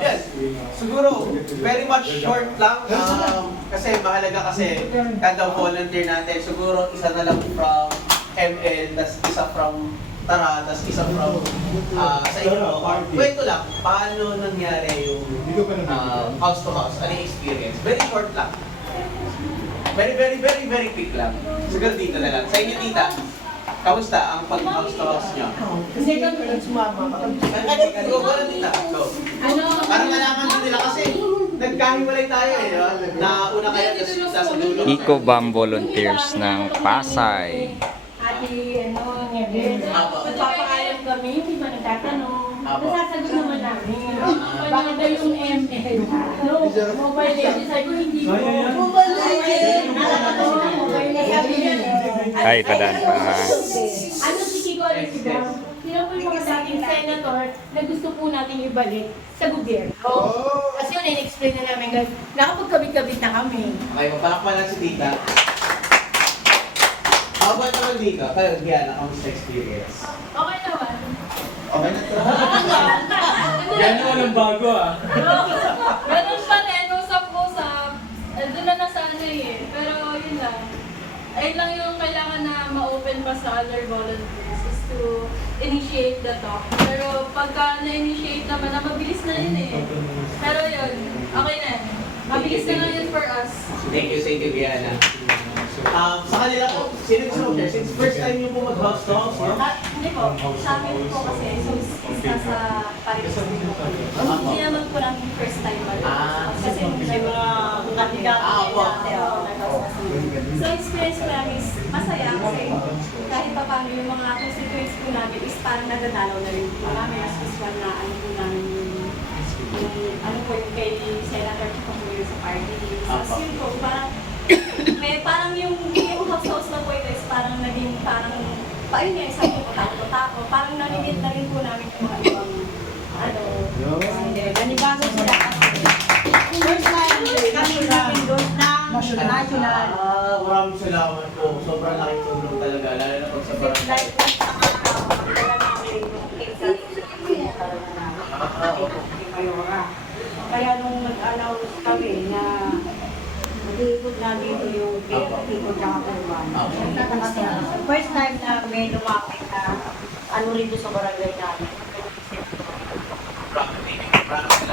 Yes, siguro very much short lang kasi mahalaga kasi kada volunteer natin siguro isa na lang from ML, tas isa from Tara, tas isa from sa inyo. Kwento lang, paano nangyari yung house to house? Ano yung experience? Very short lang. Very quick lang. Siguro dito na lang. Sa inyo, tita, kamusta ang pag-house to house nyo? Kasi kami lang sumama. Go, tita. Go. Parang nalaman din nila kasi nagkahiwalay tayo eh. Nauna kayo, tapos sa dulo. Eco Bomb Volunteers ng Pasay. Magpapaalam kami, hindi ba nagtatanong? Nasasagot naman namin. Bakit daw yung ML? No, Mobile Legends. Sabi ko, hindi mo. Mobile Legends! Mobile Legends. Ay, padaan pa. Ano si Kiko Alcida? Sino po yung mga dating senator na gusto po natin ibalik sa gobyerno? Kasi yun, in-explain na namin, guys. Nakapagkabit-kabit na kami. Okay, mapalakpan lang si tita. How about naman dito? Kayo, Diana, kamusta experience? Okay naman. Okay na to. Yan yung walang bago ah. Ganun pa rin, usap-usap. Doon na nasa ano eh. Pero yun lang. Ayun lang yung kailangan na ma-open pa sa other volunteers is to initiate the talk. Pero pagka na-initiate naman, mabilis na yun eh. Pero yun, okay na. Mabilis na lang yun for us. Thank you, Diana. Sa kanila po, sino gusto mo share? Since first time niyo po mag-house to house, no? Hindi po, sa amin po kasi, so isa sa Paris. Hindi naman po namin first time kasi may mga kandidato So experience ko namin is masaya kasi kahit pa paano yung mga constituents po namin is parang nadadalaw na rin po namin as usual na ano po namin yung ano po yung kay Senator Chico sa party. So yun po, may parang yung house na po ito is parang naging parang paayun niya isang tao. Parang namimit na rin po namin yung mga ibang ano. Nanibago sila kasi. First time, kami namin doon ng national. Maraming salamat po. Sobrang laking tulong talaga, lalo na pag sa barangay. Like, wala namin yung kaya nung nag-announce kami na mag-iikot namin yung ikot ng Akurban. First time na may lumapit na ano rin doon sa barangay namin. Maraming